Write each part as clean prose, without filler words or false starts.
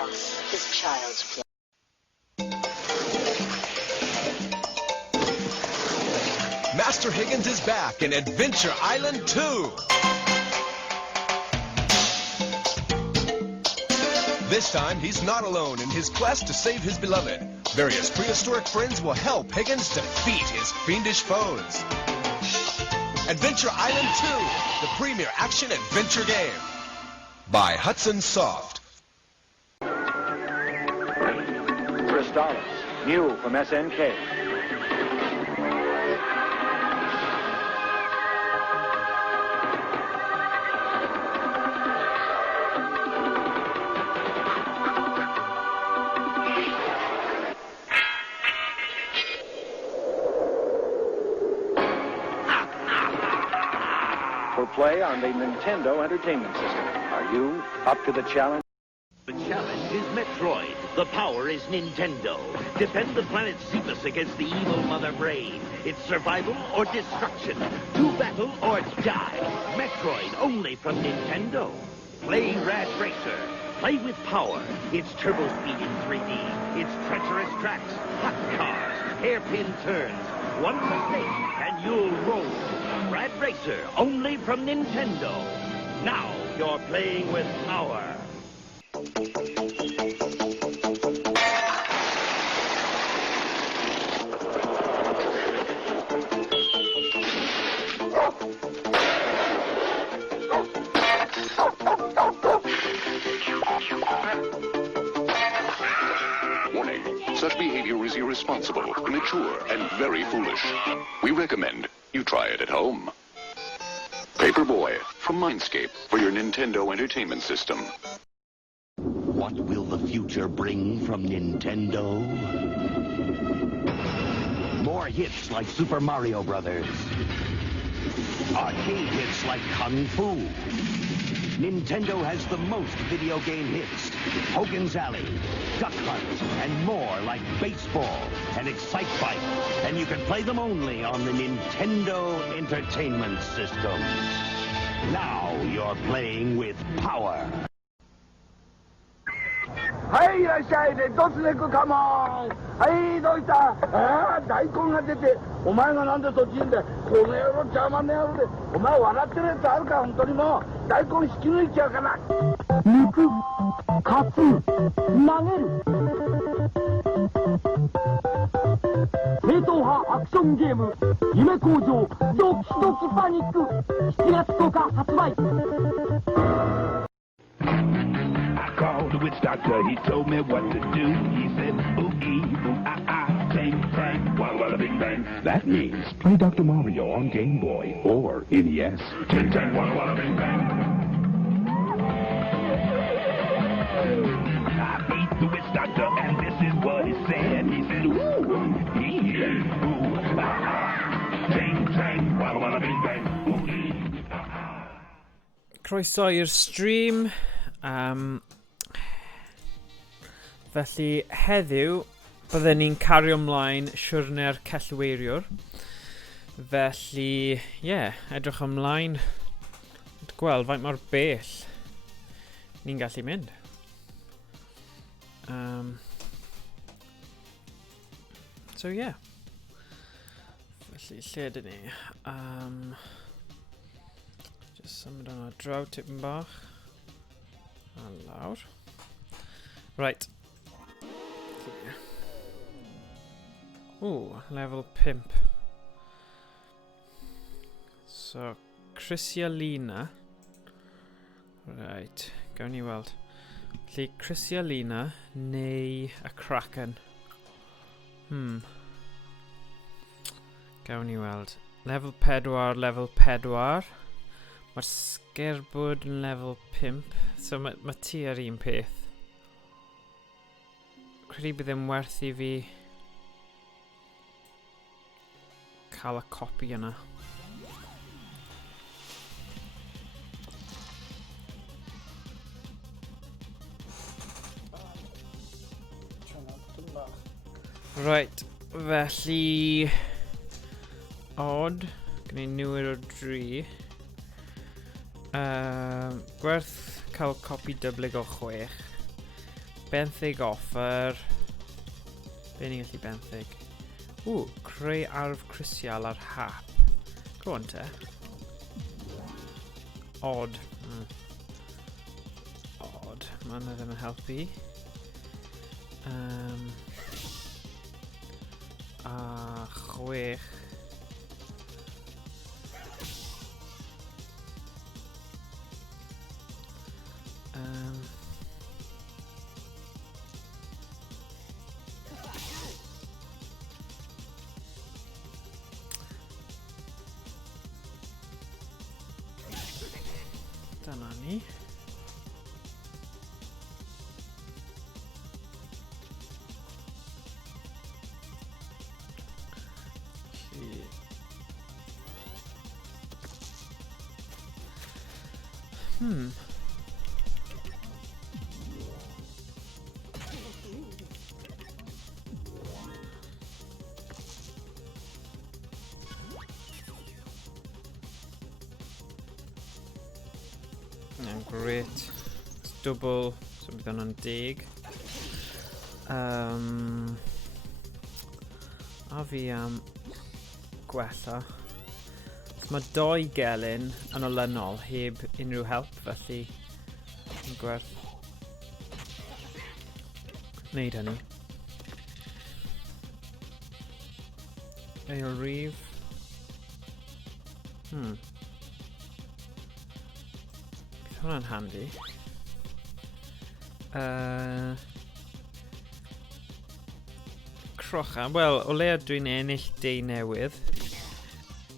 else is child's play. Master Higgins is back in Adventure Island 2. This time, he's not alone in his quest to save his beloved. Various prehistoric friends will help Higgins defeat his fiendish foes. Adventure Island 2, the premier action-adventure game. By Hudson Soft. $3, new from SNK. For play on the Nintendo Entertainment System. Are you up to the challenge? The challenge is Metroid. The power is Nintendo. Defend the planet Cephas against the evil Mother Brain. It's survival or destruction. Do battle or die. Metroid only from Nintendo. Play Rad Racer. Play with power. It's turbo speed in 3D. It's treacherous tracks, hot cars, hairpin turns. One mistake and you'll roll. Rad Racer only from Nintendo. Now you're playing with power. Warning, such behavior is irresponsible, immature, and very foolish. We recommend you try it at home. Paperboy from Mindscape for your Nintendo Entertainment System. What will the future bring from Nintendo? More hits like Super Mario Brothers. Arcade hits like Kung Fu. Nintendo has the most video game hits. Hogan's Alley, Duck Hunt, and more like baseball and Excite Bike. And you can play them only on the Nintendo Entertainment System. Now you're playing with power. はい、いらっしゃいレッドスネークカモン。はい、どうした？大根が出て、お前がなんでそっちにんだよ。この野郎邪魔な野郎で、お前笑ってるやつあるか、本当にもう。大根引き抜いちゃうかな。抜く、勝つ、投げる。正統派アクションゲーム、夢工場、ドキドキパニック。7月10日発売。Called the witch doctor, he told me what to do. He said, ooh-ee, ooh-ah-ah, bang, bang, walla walla bing bang. That means play Dr. Mario on Game Boy or NES. Ting tang, walla walla bing bang. I beat the witch doctor and this is what he said. He said, ooh-ee, ooh-ah-ah, ting tang, walla walla bing bang, ooh-ee, ah-ah. Croeso i'r stream. Felly heddiw byddwn ni'n cario ymlaen Siwrne'r Cellweiriwr. Felly, edrych ymlaen gweld faint mor bell ni'n gallu mynd. Felly, lle dyn ni? Just symud hwnna draw tipyn bach. A lawr. Right. Ooh, level 5. So, Crysialina. Right, gawn ni weld. Felly, Crysialina neu y Kraken. Gawn ni weld. Level 4, level 4. Mae'r sgerbwd yn level 5. So, mae ti ar un peth. Credu bydd e'n werth i fi cael y copi yna. Right, felly odd, gyda ni nwyr o dri. Gwerth cael copi dyblyg o 6. Benthyg offer. Be ni'n gallu benthyg? Creu arf crusial ar hap. Go on te. Odd. Odd. Ma' hwnna ddim yn helpu. A 6. Dyna ni. Great. It's double, so bydd hwnna'n 10. A fi am gwella. Mae 2 gelyn yn olynol heb unrhyw help, felly yn gwerth wneud hynny. Eil rif. Bydd hwnna'n handi. Crochan. Wel, o leia dwi'n ennill dei newydd.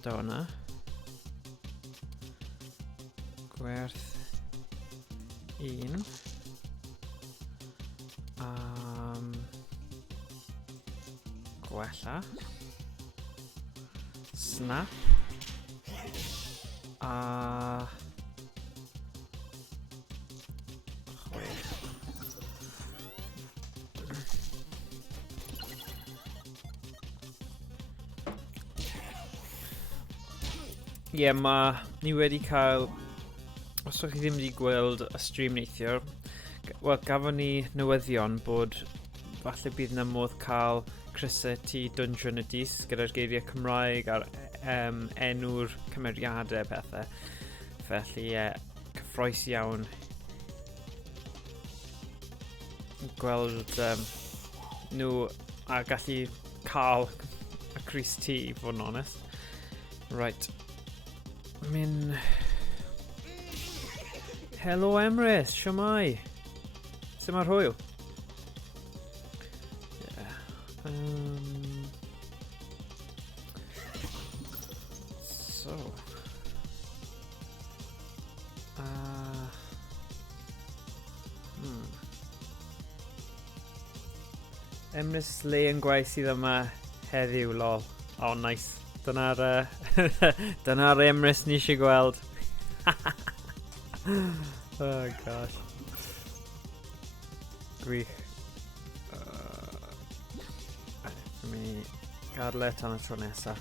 Da hwnna. Gwerth 1. Gwella. Snap. A 6. Ie, ni wedi cael, os ydych chi ddim wedi gweld y stream neithiwr, wel, gafon ni newyddion bod falle bydd na modd cael crysau ti Dwnsiwn y dis gyda'r geiriau Cymraeg a'r enw'r cymeriadau pethau. Felly, cyffroes iawn gweld nhw a gallu cael y Crys T, i fod yn onest. Right. Helo Emrys, siwmai? Sut mae'r hwyl? So. Emrys le yn gwaith sydd yma heddiw, lol. Oh, nice. Dyna'r dyna'r Emrys ni eisiau gweld. Oh gosh. Gwych. Mi gadle tan y tro nesa.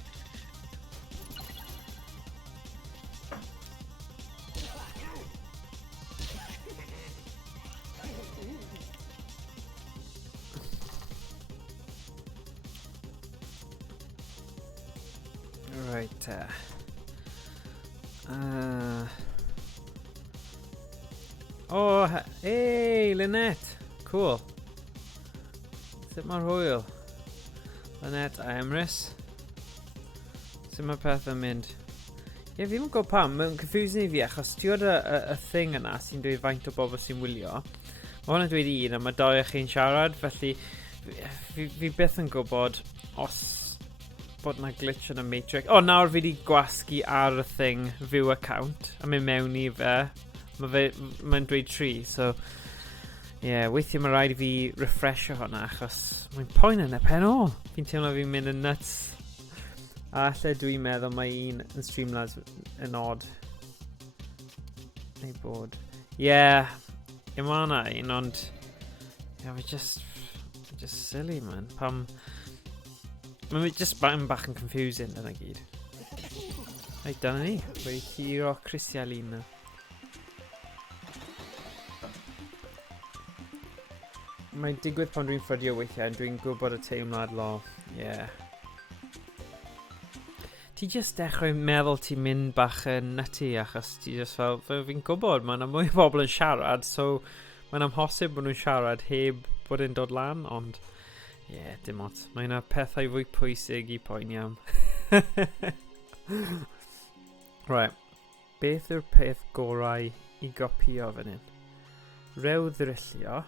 Right. Oh, hey, Lynette. Cool. Sut mae'r hwyl? Lynette a Emrys. Sut mae'r pethau'n mynd? Ie, fi ddim yn gwybod pam. Mae'n confusing i fi achos tiwod y thing yna sy'n dweud faint o bobl sy'n wylio. Mae hwnna'n dweud 1 a mae 2 o chi'n siarad, felly fi byth yn gwybod os bod na glitch yn y Matrix. O, nawr fi wedi gwasgu ar y thing view account a mynd mewn i fe. Mae'n dweud 3, so weithiau mae rhaid i fi refresho hwnna achos mae'n poen yn y pen o. Fi'n teimlo fi'n mynd yn nuts. A lle dwi'n meddwl mae un yn Streamlabs yn odd. Neu bod. Mae yna un, ond fi just silly, man. Mae'n just bach yn confusing dyna gyd. Reit, dyna ni. Wedi curo Crisialina. Mae'n digwydd pan dwi'n ffydio weithiau, dwi'n gwybod y teimlad lol. Yeah. Ti just dechrau meddwl ti'n mynd bach yn nutty achos ti just fel fi'n gwybod mae yna mwy o bobl yn siarad, so mae'n amhosib bod nhw'n siarad heb bod yn dod lan, ond yeah, dim ots. Mae yna pethau fwy pwysig i poeni am. Right. Beth yw'r peth gorau i gopio fan hyn? Rew ddrillio.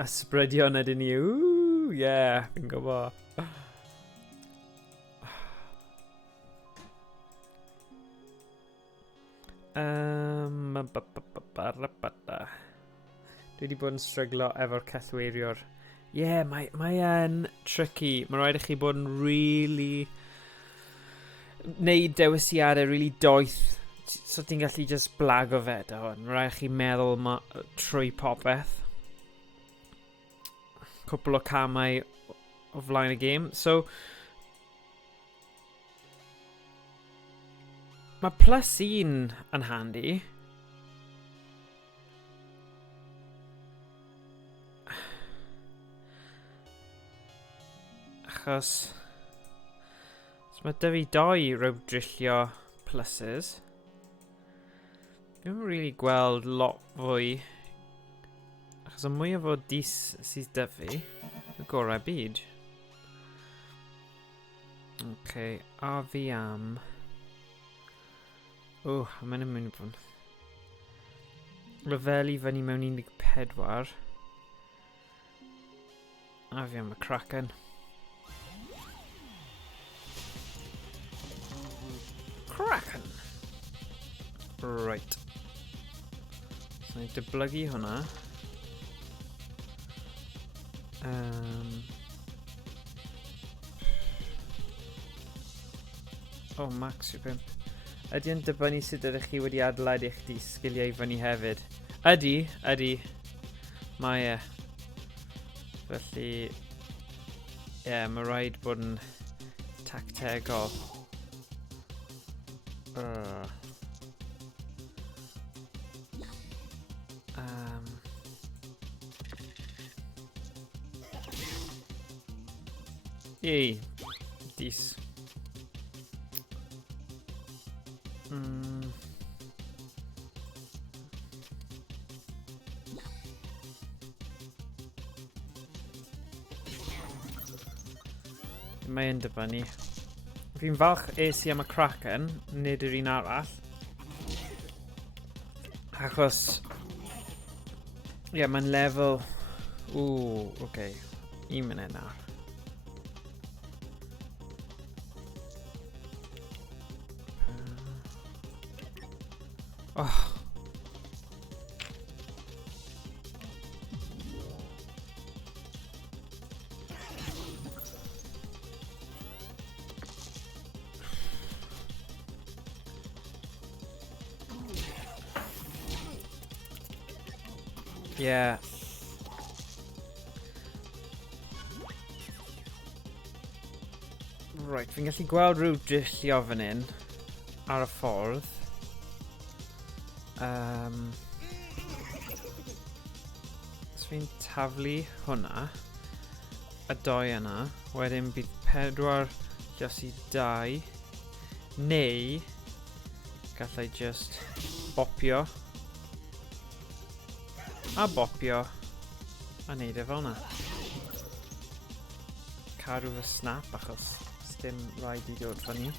A spreadio yn ydyn ni. Woo, yeah, fi'n gwybod. Dwi wedi bod yn stryglo efo'r Cellweiriwr. Yeah, mae yn tricky. Mae rhaid i chi bod yn really neud dewisiadau really doeth. So ti'n gallu just blago fe da hwn. Mae rhaid i chi meddwl trwy popeth. Cwpl o camau o flaen y game. So mae +1 yn handy. Achos mae 'da fi 2 rew drillio pluses. Dwi'n really gweld lot fwy. Achos y mwyaf o dis sydd 'da fi, y gorau byd. Okay, a fi am... mae'n mynd i bod. Lefeli fyny mewn 14. A fi am y Kraken. Kraken! Right. So ni'n deblygu hwnna. Max yw 5. Ydy yn dibynnu sut ydych chi wedi adelaide eich sgiliau i fyny hefyd? Ydy. Mae felly... mae rhaid bod yn tactegol. Yay, dis. Mae'n dibynnu. Fi'n falch es i am y Kraken, nid yr un arall. Achos... mae'n level... okay. 1 munud nawr. Yeah. Right, fi'n gallu gweld rhyw drillio fan hyn ar y ffordd. So fi'n taflu hwnna, y 2 yna, wedyn bydd 4 lluosi 2, neu gallai just bopio a bopio a neud e fel yna. Cadw fy snap achos dim rhaid i ddod fyny.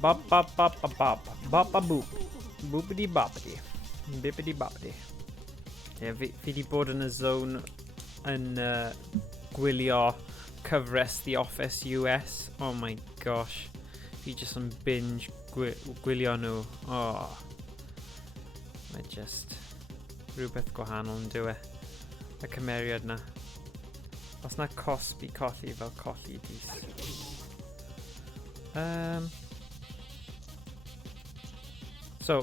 Bop bop bop bop bop bop bop boop boopity boppity bippity boppity. Fi di bod yn y zone yn gwylio cyfres The Office US. Oh my gosh. Fi just yn binge gwylio nhw. Mae just rhywbeth gwahanol yn dywe. Y cymeriad na. Os na cosbi colli fel colli dis. So,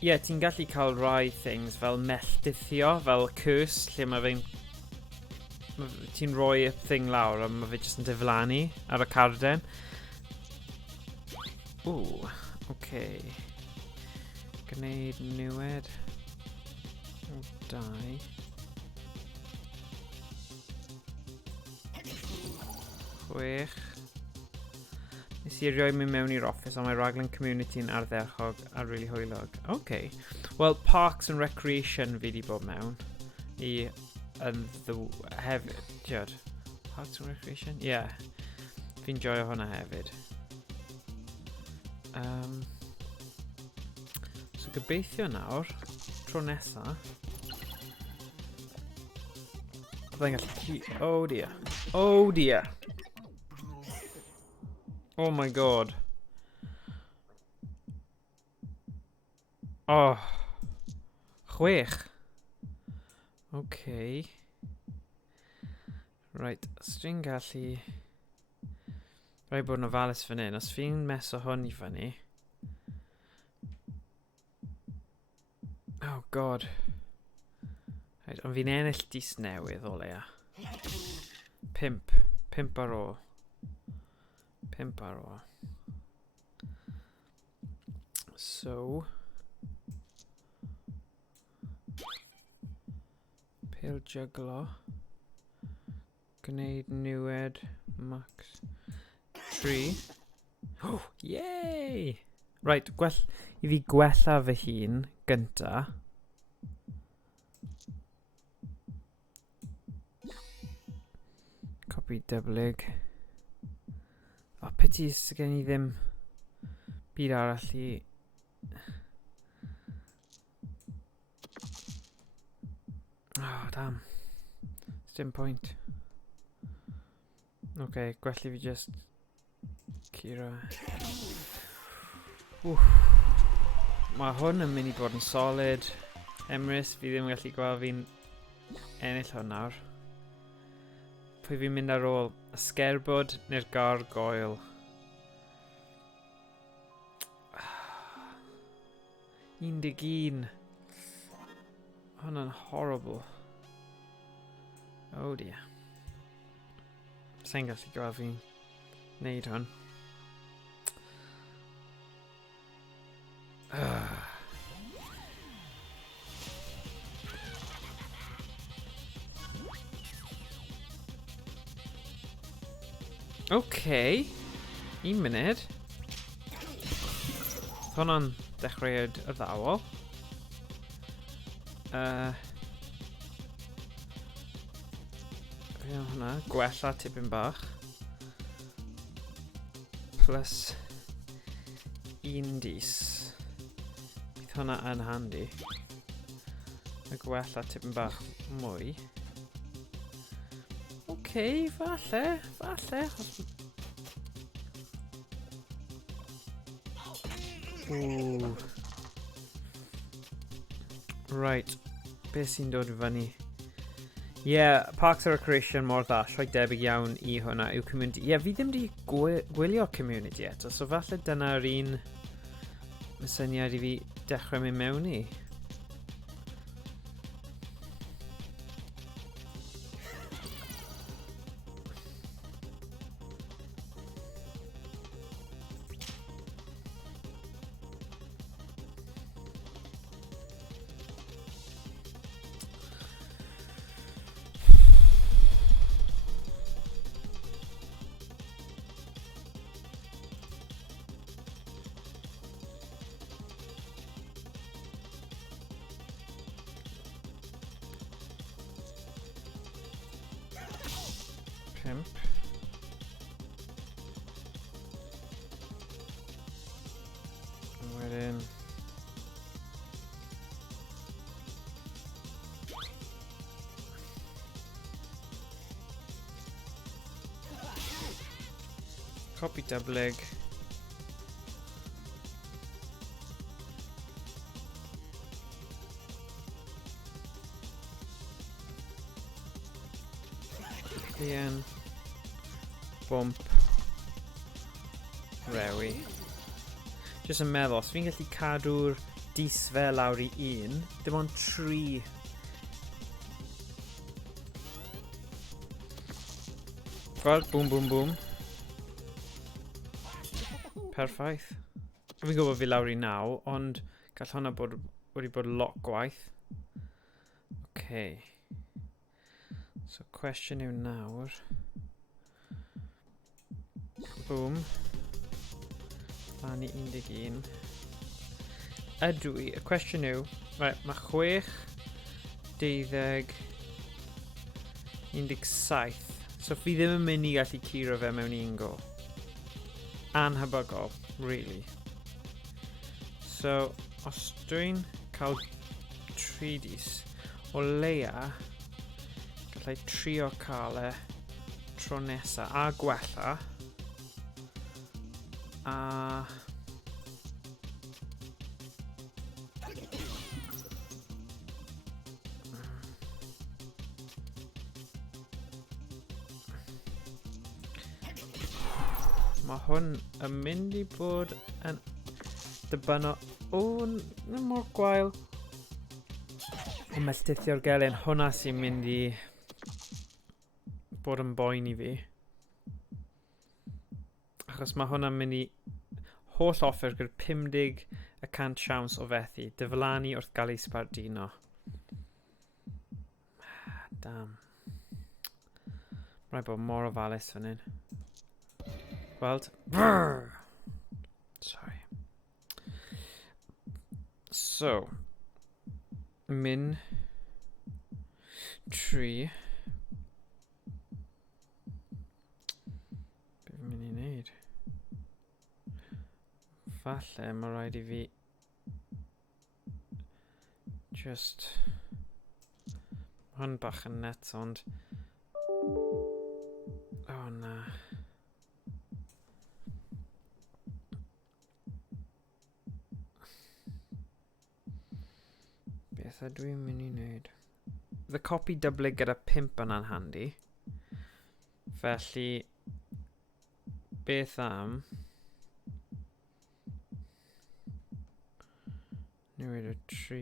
ti'n gallu cael rai things fel melltithio, fel curse, lle mae fe'n... Ti'n rhoi y thing lawr a mae fe jyst yn diflannu ar y carden. Ok. Okay. Gwneud niwed o 2. 6. Nes i erioed mynd mewn i'r office, ond mae raglen community yn ardderchog a really hwylog. Okay. Well, Parks and Recreation fi di bod mewn i hefyd, tiod. Parks and Recreation? Yeah. Fi'n joio hwnna hefyd. So gobeithio nawr, tro nesa. Byddai'n gallu oh dear. Oh dear. Oh my god. Oh. 6. Okay. Right, os dwi'n gallu... Rhaid bod yn ofalus fan hyn. Os fi'n meso hwn i fyny... Oh god. Right, ond fi'n ennill dis newydd o leia. 5. 5 ar ôl. 5 ar ôl. So... Pêl jyglo. Gwneud niwed max 3. Oh, yay! Right, i fi gwella fy hun gynta. Copy dyblyg. O, pity sy gen i ddim byd arall i... Oh, damn. It's dim point. Okay, gwell i fi just... Cura. Mae hwn yn mynd i bod yn solid. Emrys, fi ddim yn gallu gweld fi'n ennill hwn nawr. Pwy fi'n mynd ar ôl? Y sgerbwd neu'r gargoyle? Un. Hwnna'n horrible. Oh dear. Sa'n gallu gweld fi'n neud hwn. Okay. 1 munud. Hwnna'n dechreuad y ddawol. Hwnna, gwella tipyn bach. Plus 1 dis. Bydd hwnna yn handi. Y gwella tipyn bach mwy. Okay, falle. Ooh. Right, beth sy'n dod i fyny? Yeah, Parks and Recreation mor dda, sioi debyg iawn i hwnna yw community. Yeah, fi ddim wedi gwylio community eto, so falle dyna'r un syniad i fi dechrau mynd mewn i. Pimp. Wedyn. Copy dyblyg. Ian. Bump. Rewi. Jyst yn meddwl, os fi'n gallu cadw'r dis fe lawr i 1, dim ond 3. Gweld, boom, boom, boom. Perffaith. Fi'n gwybod fi lawr I 9, ond gall hwnna wedi bod lot gwaith. Okay. So, cwestiwn yw nawr. Boom. Lan I 11. Ydw I, y cwestiwn yw, right, mae 6, 12, 17. So fi ddim yn mynd I gallu curo fe mewn un go. Anhybygol, really. So, os dwi'n cael 3 dis, o leia, gallai trio cael e tro nesa a gwella. A... mae hwn yn mynd I bod yn dibynnu... O, mor gwael. Ond mae stithio'r gelyn, hwnna sy'n mynd I bod yn boen I fi. Achos mae hwnna'n mynd I holl offer gyda 50% siawns o fethu. Diflannu wrth gael ei sbardino. Damn. Rhaid bod mor ofalus fan hyn. Gweld? Brrr! Sorry. So, min 3. Be fi'n mynd I wneud? Falle mae rhaid I fi just hwn bach yn net ond oh na. Beth ydw i'n mynd I wneud? The copy double gyda 5 yna'n handi. Felly beth am newid y 3.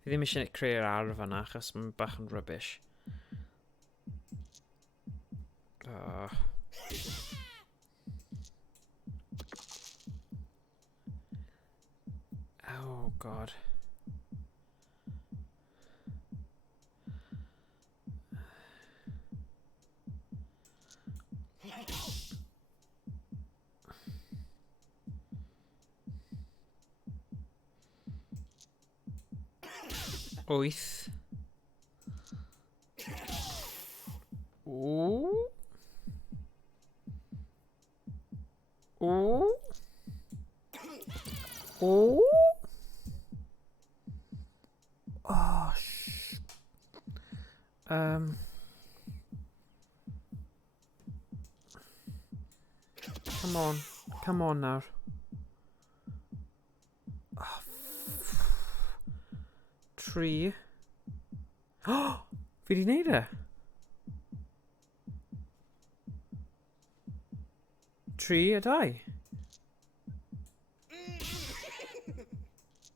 Fi ddim eisiau creu'r arf yna achos mae'n bach yn rubbish. Oh god. Wyth. Ooh. Ooh. Ooh. Oh, come on. Come on now. Oh, 3. Oh, fi 'di neud e. 3 a 2.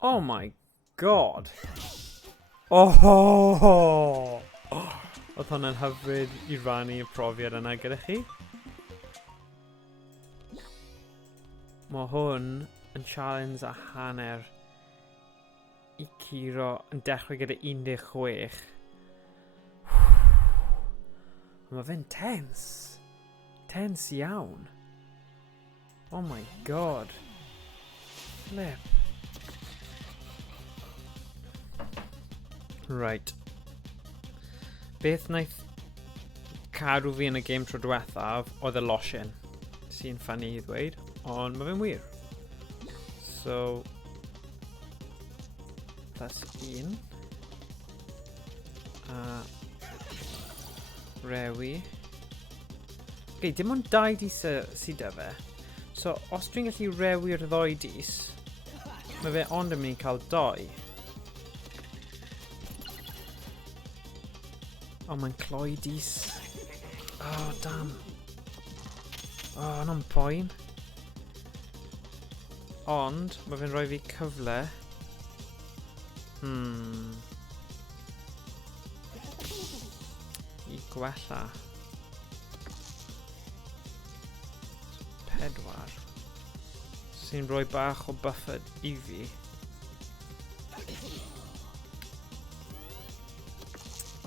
Oh my god. Oh! Oedd hwnna'n hyfryd I rannu y profiad yna gyda chi. Mae hwn yn challenge a hanner I curo yn dechrau gyda 16. Mae fe'n tense. Tense iawn. Oh my god. Flip. Right. Beth wnaeth cadw fi yn y game tro diwethaf oedd y losin. Sy'n ffynnu I ddweud, ond mae fe'n wir. So, plus 1. A rewi. Okay, dim ond 2 dis sydd â fe. So, os dwi'n gallu rewi'r 2 dis, mae fe ond yn mynd I cael 2. Oh, mae'n cloi dis. Oh, damn. Oh, hwnna'n poen. Ond, mae fe'n rhoi fi cyfle. I gwella. 4. sy'n rhoi bach o buffer I fi.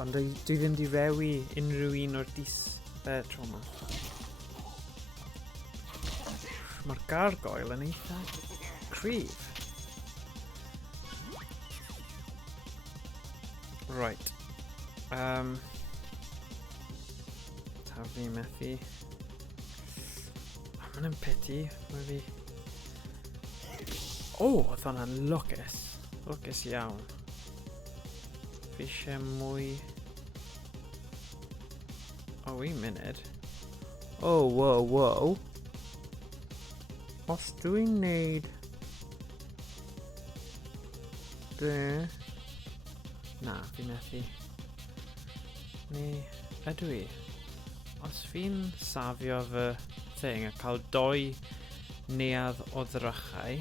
Ond dwi ddim di rewi unrhyw un o'r dis tro yma. Mae'r gargoyle yn eitha cryf. Right. Taflu methu. Mae'n yn pity. Mae fi... O, oedd hwnna'n lwcus. Lwcus iawn. Fi eisiau mwy... O, un munud. Oh, whoa, whoa. Os dwi'n neud... Na, fi methu. Neu, ydw I? Os fi'n safio fy thing a cael 2 neuadd o ddrychau,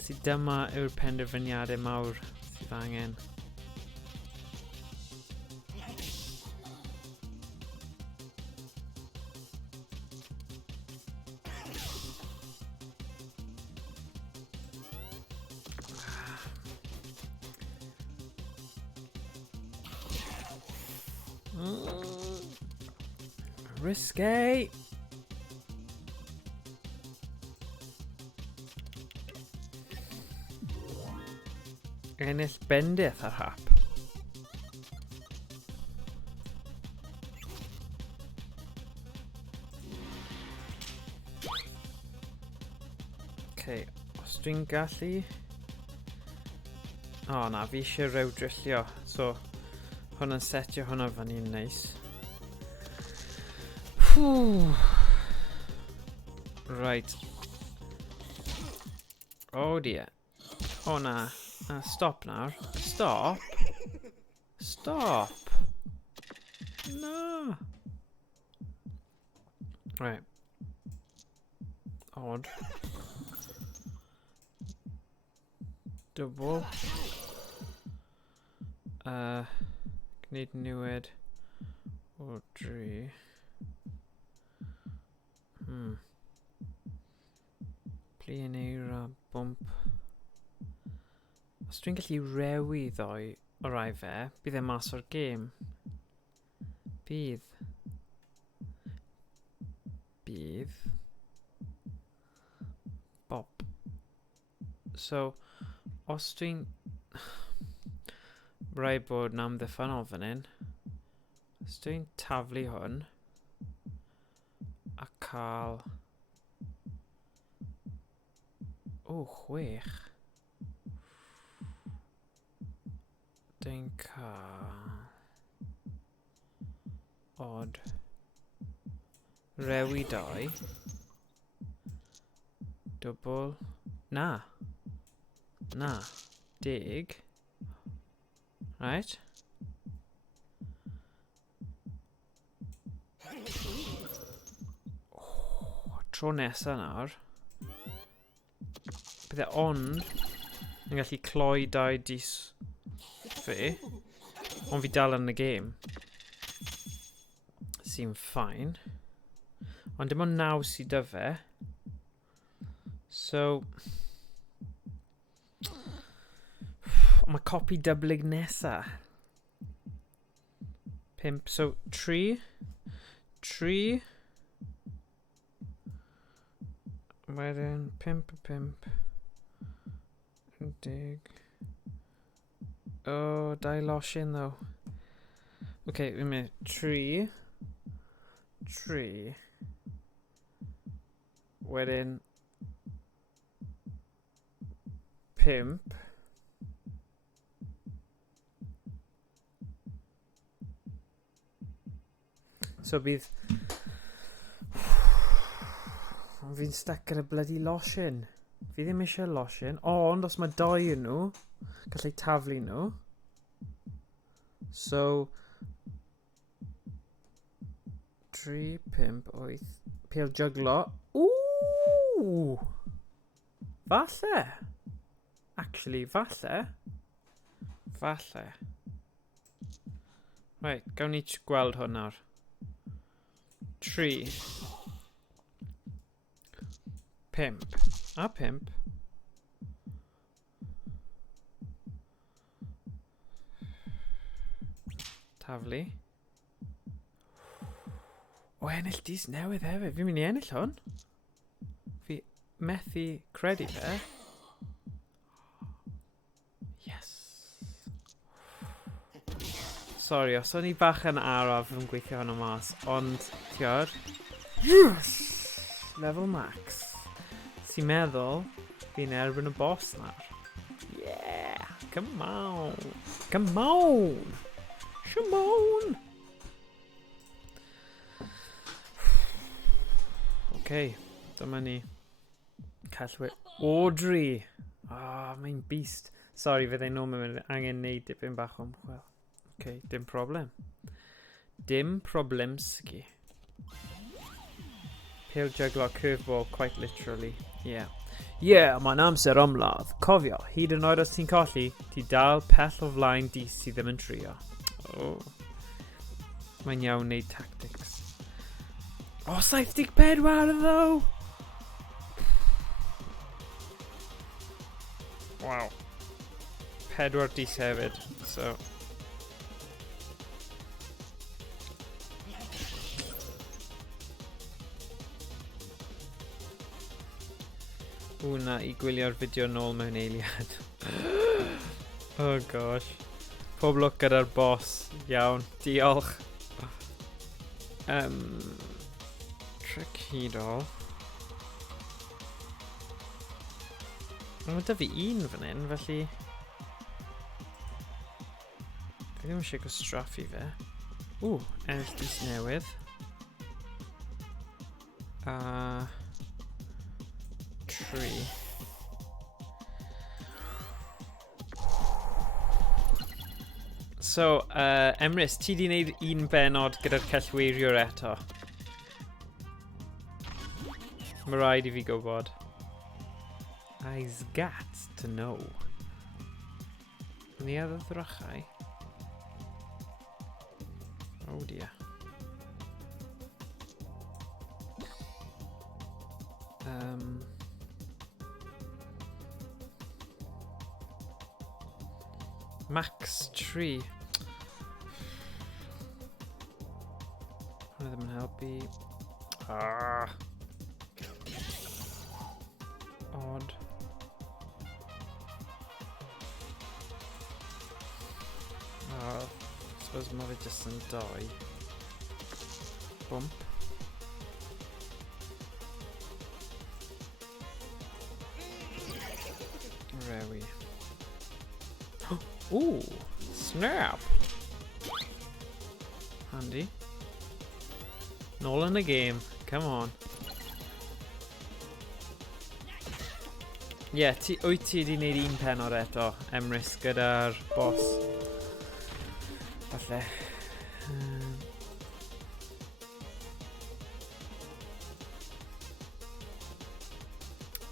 so dyma yw'r penderfyniadau mawr sydd angen. Risque. Ennill bendith ar hap. Okay, os dwi'n gallu... O na, fi eisiau rew drillio, so hwnna'n setio hwnna fan i'n neis. Right. Oh dear. Oh na. Stop now. Stop. Stop. No. Right. Odd. Double. Need newid. Or 3. Pleonera bump. Os dwi'n gallu rewi ddoi o rai fe, bydd e mas o'r gêm. Bydd. Bop. So, os dwi'n... Rai bod na amddiffynol fan hyn. Os dwi'n taflu hwn a cael... O, 6. Dwi'n cael... Odd. Rewi 2. Double. Na. 10. Right. Tro nesa nawr. Bydde ond yn gallu cloi 2 dis fi, ond fi dal yn y game. Sy'n fine. Ond dim ond 9 sydd 'da fe. So... Mae copi dyblyg nesa. 5, so 3. 3. Wedyn 5. 10. Oh, 2 losin though. Okay, wait a minute. 3. Wedyn 5. So bydd... Fi'n stuck gyda bloody losin. Fi ddim eisiau losin. Ond os mae 2 yn nhw, gallai taflu nhw. So... 3, 5, 8... Pêl jyglo. Ooh! Falle. Actually, falle. Right, gawn ni gweld hwn nawr. 3 5 a 5 taflu. O, ennill dis newydd hefyd. Fi'n mynd i ennill hwn. Fi methu credu fe. Yes. Sorry, os o'n i bach yn araf yn gweithio hwnna mas, ond, tiwod? Yes! Level max. Si'n meddwl, fi'n erbyn y boss nawr. Yeah! Come on! Come on! Shimon! Okay, dyma ni. Cellweiriwr. Audrey! Mae'n beast. Sorry, fyddai mae'n angen neud dipyn bach o ymchwil. Okay, dim problem. Dim problemski. Pale juggler curveball, quite literally. Yeah. Yeah, mae'n amser ymladd. Cofio, hyd yn oed os ti'n colli, ti dal pell o flaen Dicey ddim yn trio. Oh. Mae'n iawn neud tactics. O, 74 ddo! Wow. 4 dis hefyd, so... Hwna i gwylio'r fideo nôl mewn eiliad. Oh gosh. Pob lwc gyda'r boss. Iawn, diolch. Tricydol. Mae 'da fi un fan hyn, felly... Fi ddim eisiau gwastraffu fe. Ennill dis newydd. Tree. So, Emrys, ti di wneud un benod gyda'r Cellweiriwr eto? Mae rhaid I fi gwybod. I's got to know. Ni oedd y ddrychau? Oh dear. Max tree. One of them yn helpu. Odd. I suppose mae fe jyst yn 2. Bump. Rewi. Ooh, snap! Handy. All in the game. Come on. Yeah, wyt ti wedi wneud un pennod eto, Emrys, gyda'r boss. Falle.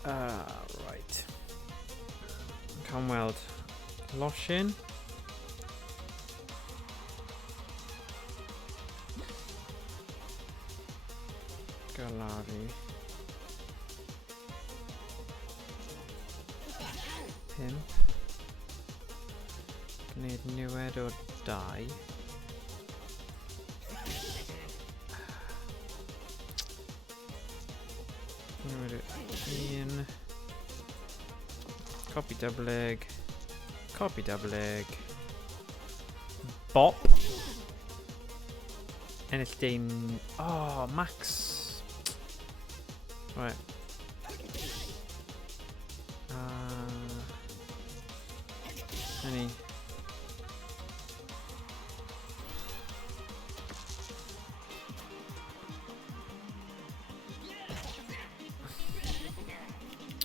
Right. Come weld. Loshin. Galari. Pimp. Gwneud niwed o 2. Niwed o 1. Copy double egg. Copy double egg. Bop. Ennill dyn... Oh, max. Right. Any...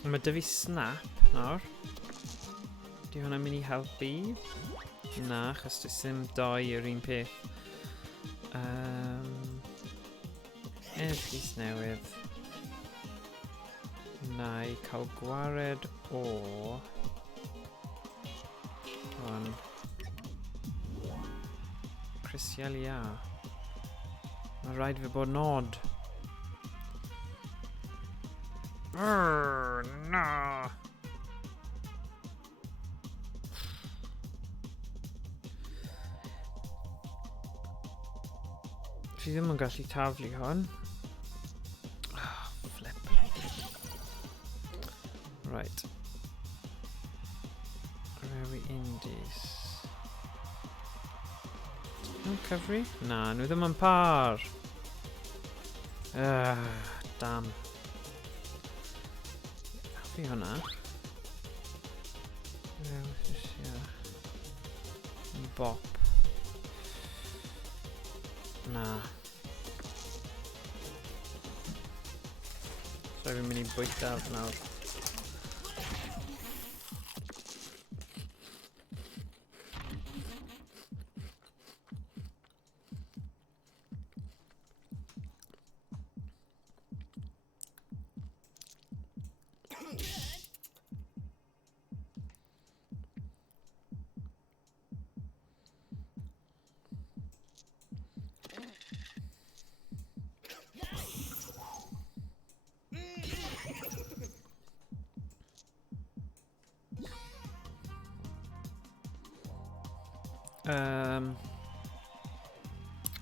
Mae 'da fi snap nawr. Di hwnna'n mynd I helpu? Na, achos does dim 2 yr un peth. Ennill newydd. Na I cael gwared o... Hwn. artiffisial, ia. Mae rhaid fi bod nod. Na! Fi ddim yn gallu taflu hwn. Flip. Right. Very indies. No cyfri? Na, nhw ddim yn par. Damn. Fi hwnna. Bop. Na. So fi'n mynd I bwyta nawr.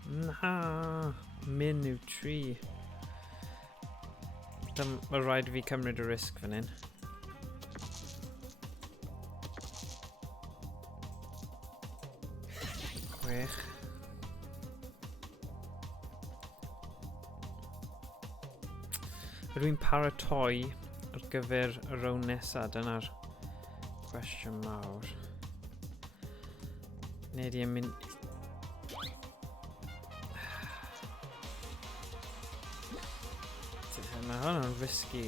Na, menu tree. Mae rhaid fi cymryd y risg fan hyn. Chwech. Rwy'n paratoi ar gyfer y rown nesaf, dyna'r cwestiwn mawr. Neu di yn mynd... Mae hwn yn risky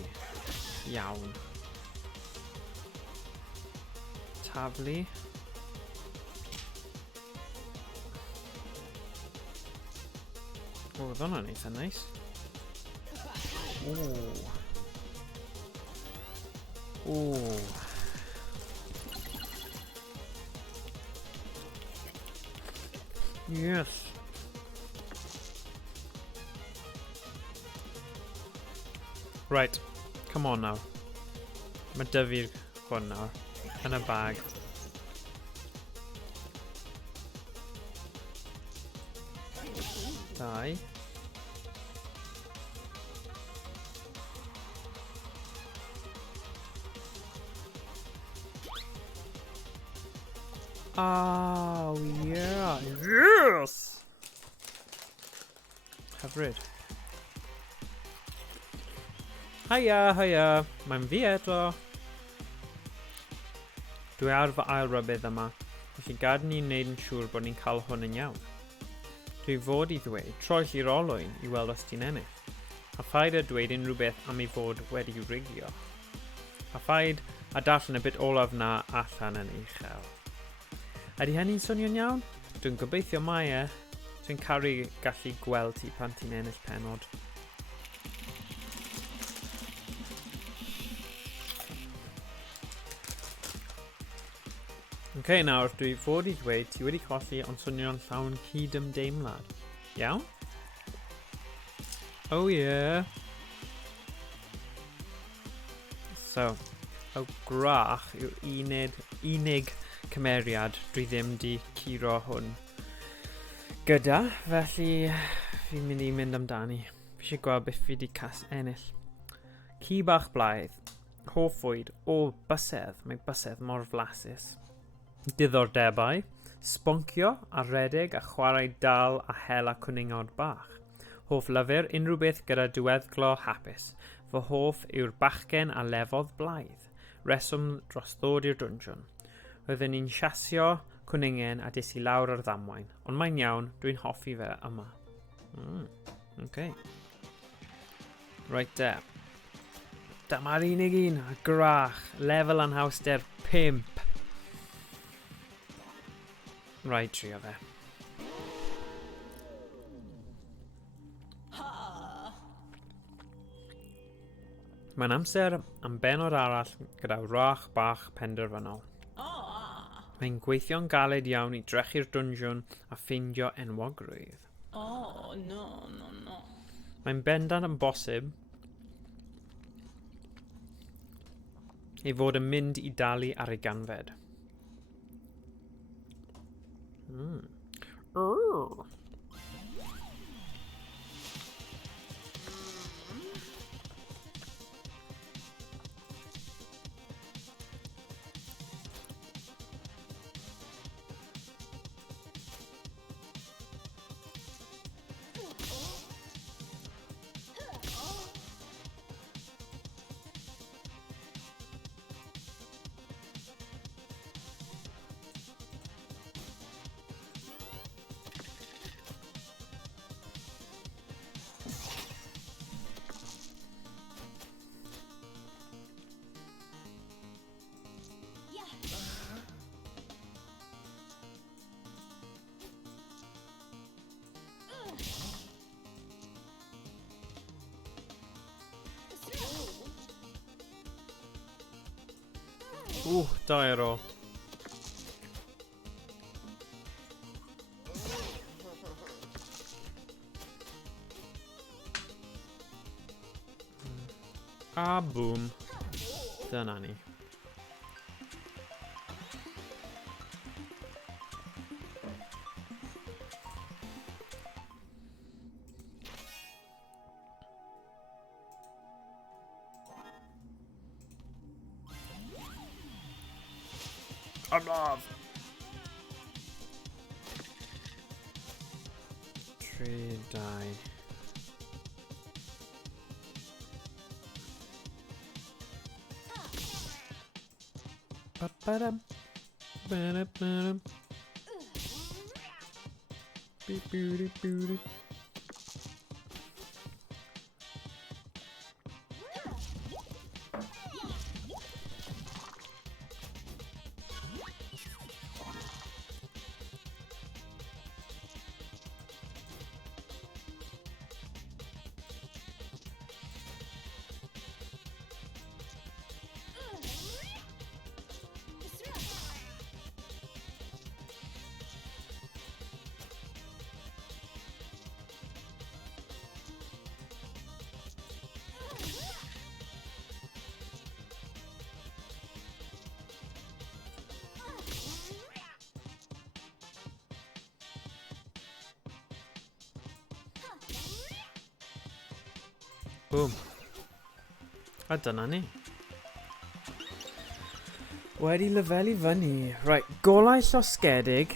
iawn. Taflu. O, oedd hwnna'n eitha neis. Ooh. Yes. Right, come on now. Mae dyfu'r hwn nawr. Yn y bag. Dau. Oh, yeah. Yes! Hyfryd. Hiya. Mae'n fi eto. Dwi ar fy ail rybydd yma, felly gad ni'n neud yn siŵr bod ni'n cael hwn yn iawn. Dwi fod I ddweud troell i'r olwyn I weld os ti'n ennill. A phaid a dweud unrhyw beth am ei fod wedi rigio. A phaid a darllen y bit olaf na allan yn uchel. Ydy hynny'n swnio'n iawn? Dwi'n gobeithio mai e. Dwi'n caru gallu gweld ti pan ti'n ennill pennod. Okay, nawr dwi fod I ddweud ti wedi colli ond swnio'n llawn cyd-ymdeimlad. Iawn? Oh yeah. So, o grach yw'r unig cymeriad dwi ddim di curo hwn gyda, felly fi'n mynd I mynd amdani. Fi eisiau gweld beth fi di ennill. Ci bach blaidd, hoff fwyd o bysedd, mae bysedd mor flasus. Diddordebau, sboncio a rhedeg a chwarae dal a hel a cwningod bach. Hoff lyfr unrhyw beth gyda diweddglo hapus. Fy hoff yw'r bachgen a lefodd blaidd. Reswm dros ddod i'r dwnsiwn. Roedden ni'n siasio cwningen a des I lawr ar ddamwain, ond mae'n iawn, dwi'n hoffi fe yma. Okay. Right there. Dyma'r unig un, a grach, lefel anhawster 5. Right, trio fe. Mae'n amser am benod arall gyda rach bach penderfynol. Mae'n gweithio'n galed iawn i drechu'r dwnsiwn a ffeindio enwogrwydd. Oh, no, no, no. Mae'n bendant yn bosib ei fod yn mynd i dalu ar ei ganfed. Dau ar ôl. A boom. Dyna ni. Arnof! 3, 2. Ba-ba-dum. Ba-da-ba-dum. Beep-booty-booty. Boom. A dyna ni. Wedi lefelu fyny. Right, golau llosgedig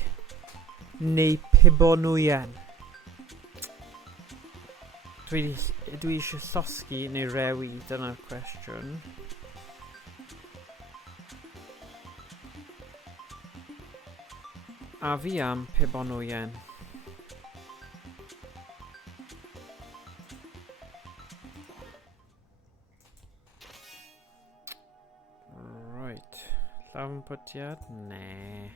neu pibonwyen. Dwi eisiau llosgi neu rewi, dyna'r cwestiwn. A fi am pibonwyen. Llawn pwtiad? Nee.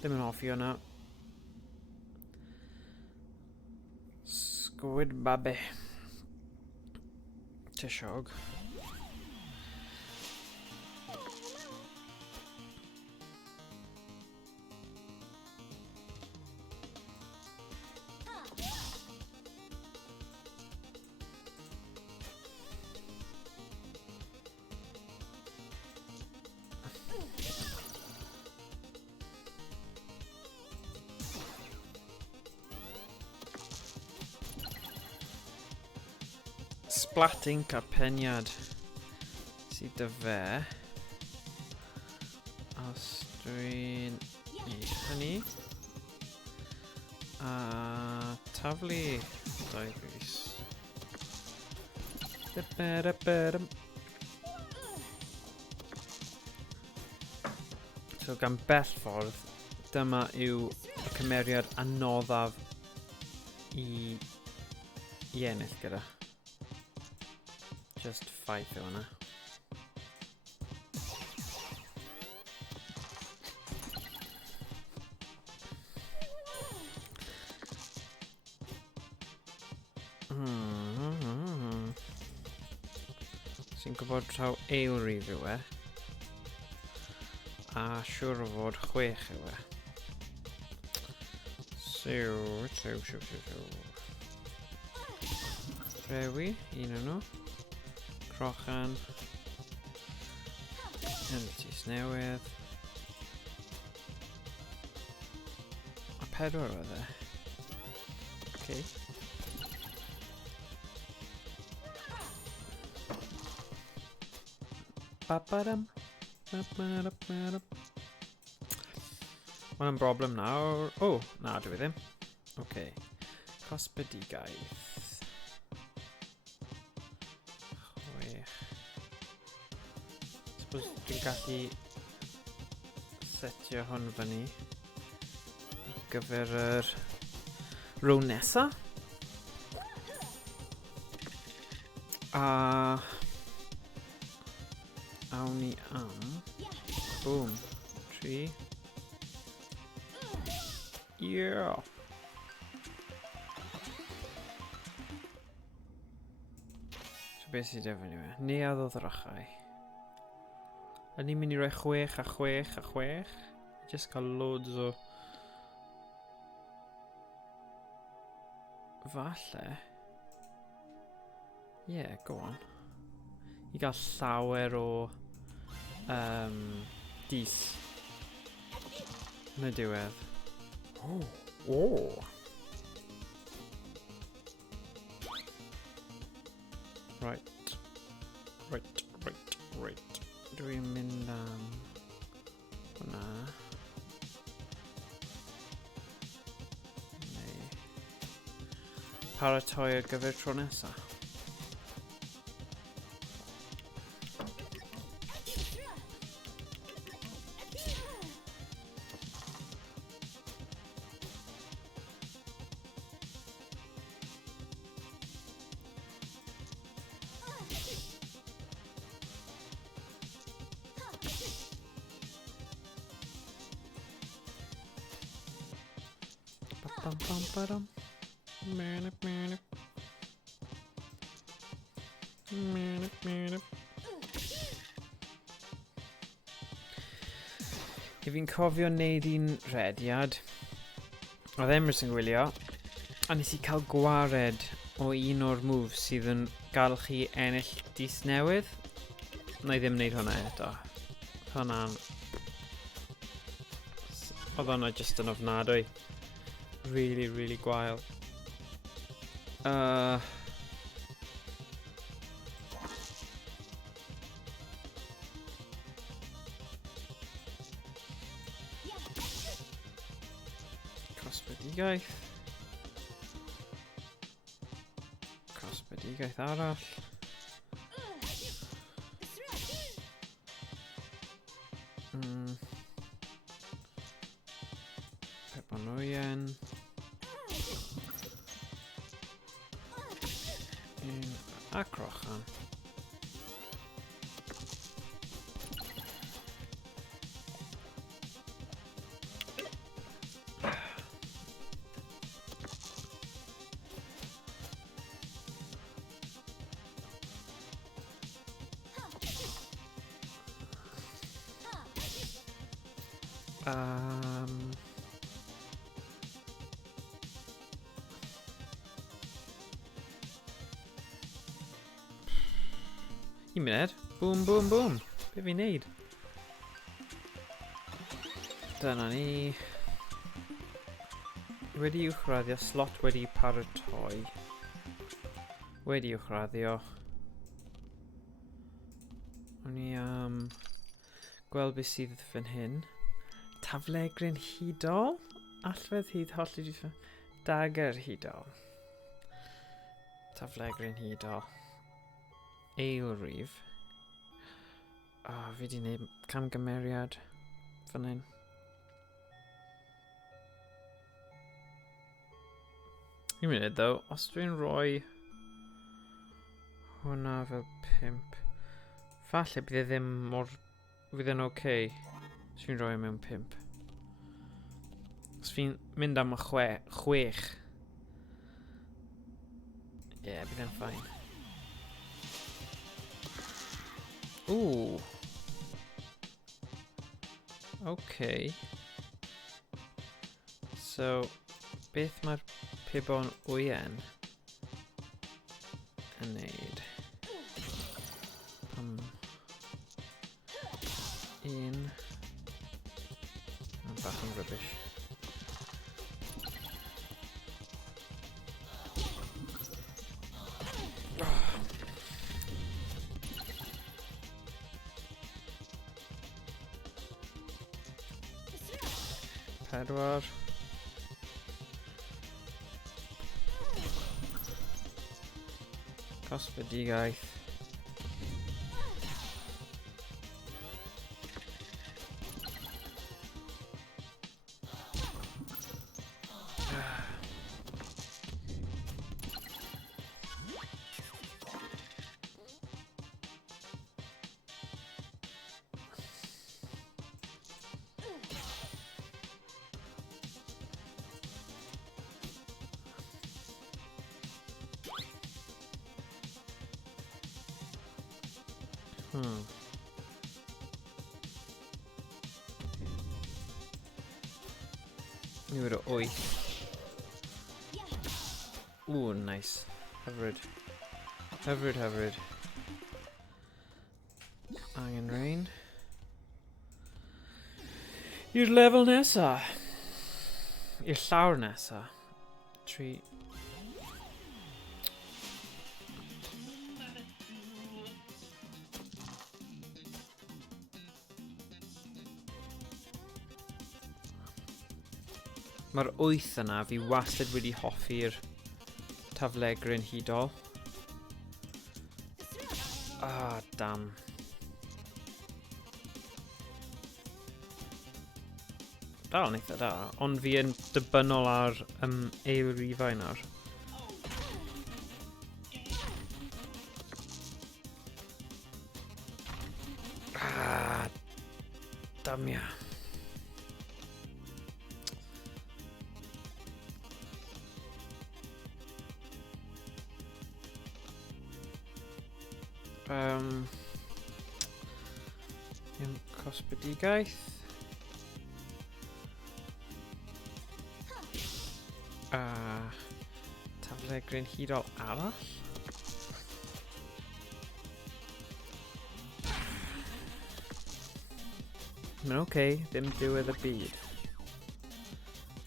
Ddim yn hoffi hwnna. Squid babe. Tisiog. Splatting a peniad sydd dy fe. Os dwi'n neud hynny. A taflu 2 fis. So gan bell ffordd, dyma yw y cymeriad anoddaf i ennill gyda. Just ffaith yw hwnna. Sy'n gwybod traw eilrif yw e. A siwr o fod 6 yw e. Siw. Rewi, un o'n nhw. Crochan. Tis newydd. A 4 oedd e. Okay. Ba-ba-dum. Ba-ba-da-ba-da. Mae'n broblem nawr. O, na, dwi ddim. Okay. Cosbedigaeth. 6. Suppose dwi'n gallu setio hwn fyny ar gyfer yr row nesa. A awn ni am boom 3. Yeah. So beth sydd efo ni we? Neuadd o ddrychau. A ni'n mynd i roi 6 a 6 a 6. Just cael loads o... Falle. Yeah, go on. I gael llawer o... dis. Yn y diwedd. Oh. Right. Dwi'n mynd am... hwnna. Neu... paratoi ar gyfer tro nesaf. Bum. Minute. I fi'n cofio wneud un rediad, oedd Emrys yn gwylio, a nes I cael gwared o un o'r moves sydd yn gael chi ennill dis newydd. Na I ddim wneud hwnna eto. Hwnna'n... oedd hwnna just yn ofnadwy. Really gwael. Cosbedigaeth. Cosbedigaeth arall. Pepanoien. A crochan. Un munud. Boom. Be fi'n neud? Dyna ni. Wedi uwchraddio, slot wedi paratoi. Wedi uwchraddio. O'n i gweld beth sydd fan hyn. Taflegryn hudol. Allwedd hyd holli di fan. Dagger hudol. Taflegryn hudol. Eilrif. Fi di wneud camgymeriad fan hyn. Un munud though, os dwi'n rhoi hwnna fel 5, falle bydd e ddim mor... fydd e'n oce os fi'n rhoi mewn 5. Os fi'n mynd am y 6. Bydd e'n fine. Ooh. Okay. So, beth mae'r pibon wyen yn neud? Un. Bach yn rubbish. Pedwar. Cosbedigaeth. Niwr o 8. Ooh, nice. Hyfryd. Hyfryd. Angen rain. I'r lefel nesa. I'r llawr nesa. 3. Mae'r 8 yna, fi wastad wedi hoffi'r taflegryn hudol. Ah, damn. Dal yn eitha da, ond fi yn dibynnol ar eilrifau nawr. Ah, damia. Yw'n cosbedigaeth. Taflegryn hudol arall. Mae'n oce, ddim diwedd y byd.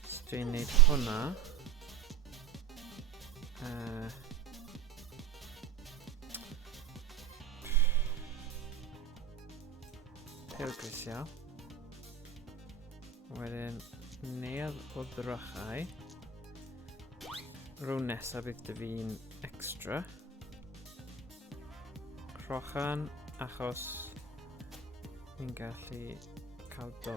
So dwi'n neud hwnna. Grisial. Wedyn neuadd o ddrychau. Row nesaf bydd dy fi'n extra. Crochan achos ni'n gallu cael 2.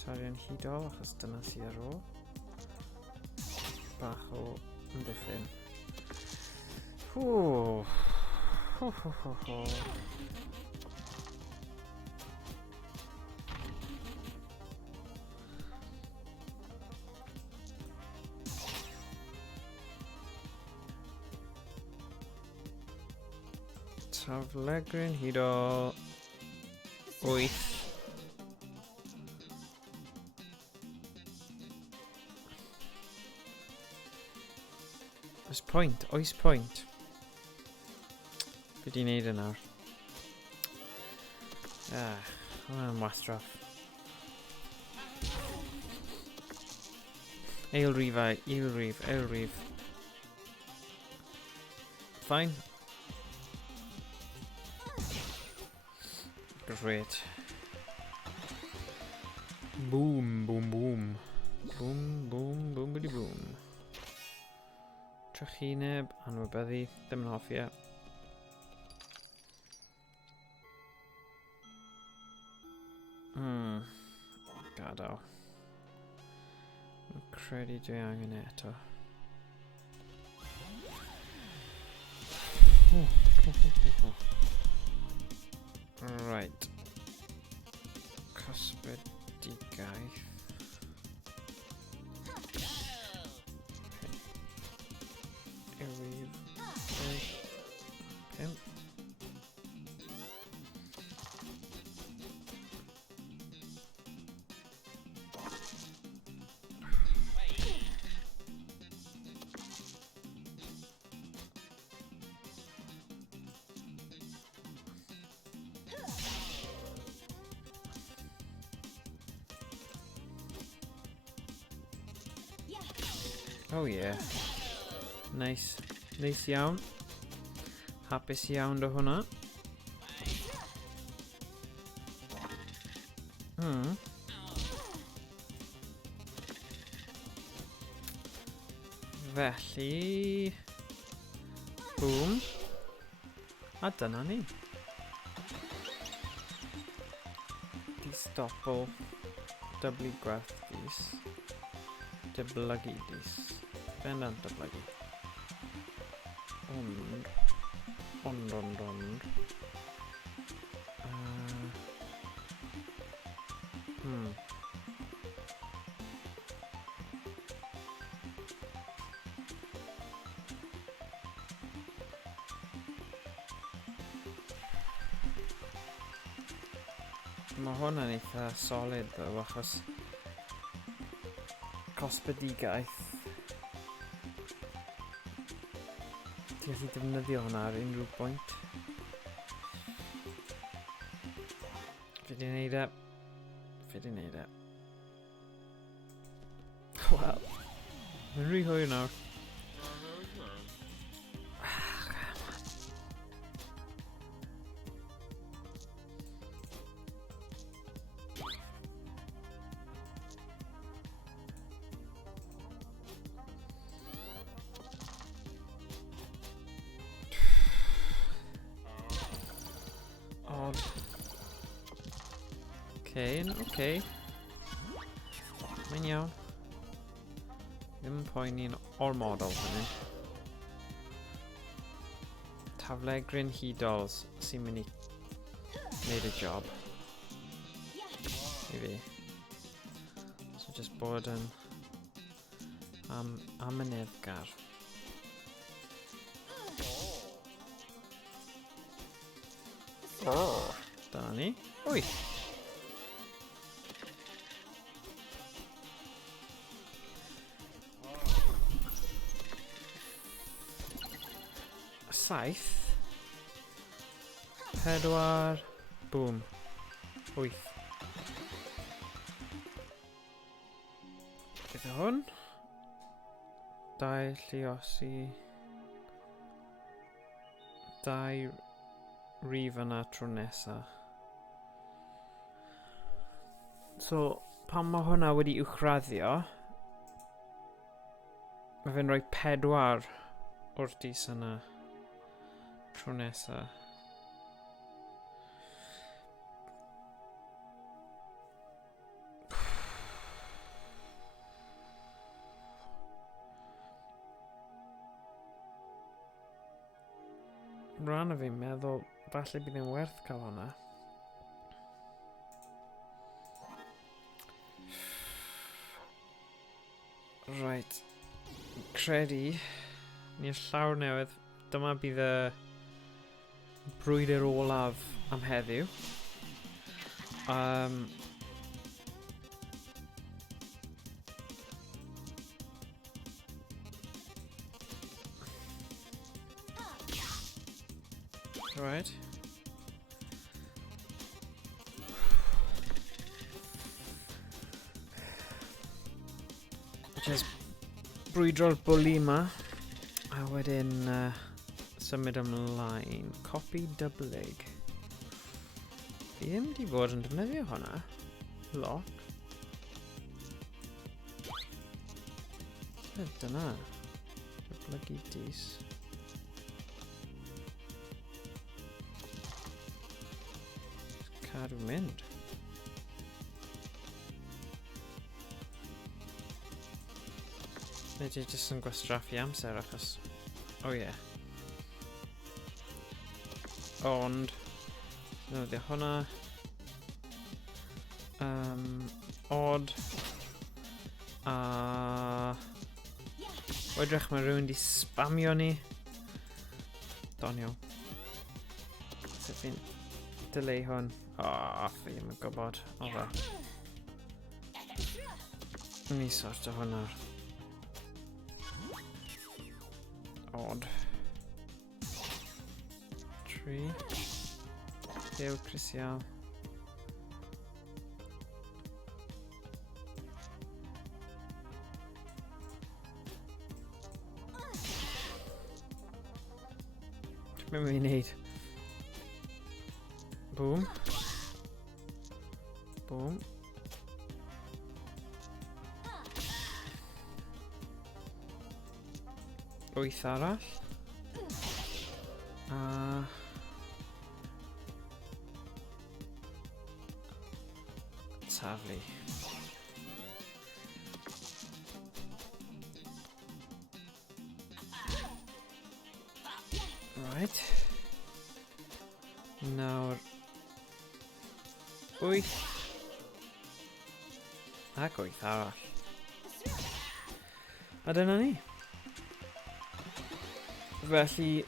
Tarian hudol achos dyna sydd ar ôl. Bach o amddiffyn. Ww. Taflegryn hudol 8. Oes pwynt. Be di'n neud yn nawr? Hwna'n wastraff. Eilrif. Fine. Great. Boom. Boom, boomity boom. Trachineb, anwybyddu, ddim yn hoffi e. Gadael. Mae'n credu dwi angen eto. Right. Cosbedigaeth. Pimp. Oh yeah. Nice. Nice iawn. Hapus iawn do hwnna. Felly... Boom. A dyna ni. Dis doppel. Doubly gwerth dis. Dyblygu dis. Bendant dyblygu. Ond. Mae hwnna'n eitha solid though, achos cosbedigaeth. Ti'n gallu defnyddio hwnna ar unrhyw bwynt. Fi di neud e. Wel, mae'n rhy hwyr nawr. Okay. Mae'n iawn. Ddim yn poeni'n o'r model hynny. Tafle grynhidols sy'n mynd i wneud y job. I fi. So just bod yn amyneddgar. Dyna ni. Wy! Saith. 4. Boom. 8. Beth yw hwn? 2 lluosi. 2 rif yna tro nesa. So, pan mae hwnna wedi uwchraddio, mae fe'n rhoi 4 o'r dis yna tro nesa. Rhan o fi'n meddwl falle bydd yn werth cael hwnna. Right. Credu ni'r llawr newydd. Dyma bydd y brwydr olaf am heddiw. Right. Just brwydro'r bwli yma. A wedyn symud ymlaen. Copy dyblyg. Fi ddim di bod yn defnyddio hwnna. Lot. Dyna. Dyblygu dis. Cadw mynd. Nid i jyst yn gwastraffu amser achos... Oh yeah. Ond... Newyddio hwnna. Odd. A... Wedrach mae rhywun di spamio ni. Doniol. Sut fi'n delay hwn? Fi ddim yn gwybod. O fel. Ni sort o hwnna. Odd. 3. Dew Crisial. Be mae'n neud? Boom. Boom. Wyth arall. Taflu. Right. Nawr. Wyth. Ac wyth arall. A dyna ni. Felly,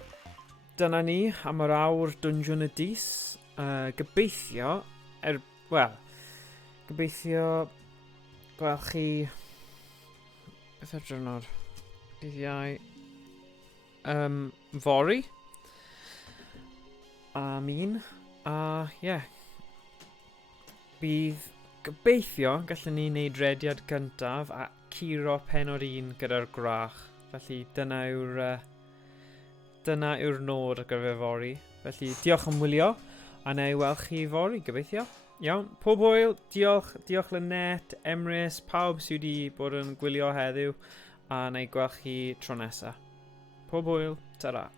dyna ni am yr awr Dwnsiwn y Dis. Gobeithio, gobeithio gweld chi... Beth yw'r diwrnod? Dyddiau... Fori. Amin. Bydd gobeithio gallwn ni wneud rediad gyntaf a curo Pennod 1 gyda'r gwrach. Felly dyna yw'r nod ar gyfer fori. Felly diolch am wylio a na i weld chi fori gobeithio. Iawn, pob hwyl, diolch Lynette, Emrys, pawb sydd wedi bod yn gwylio heddiw a na i gweld chi tro nesaf. Pob hwyl, ta-ra.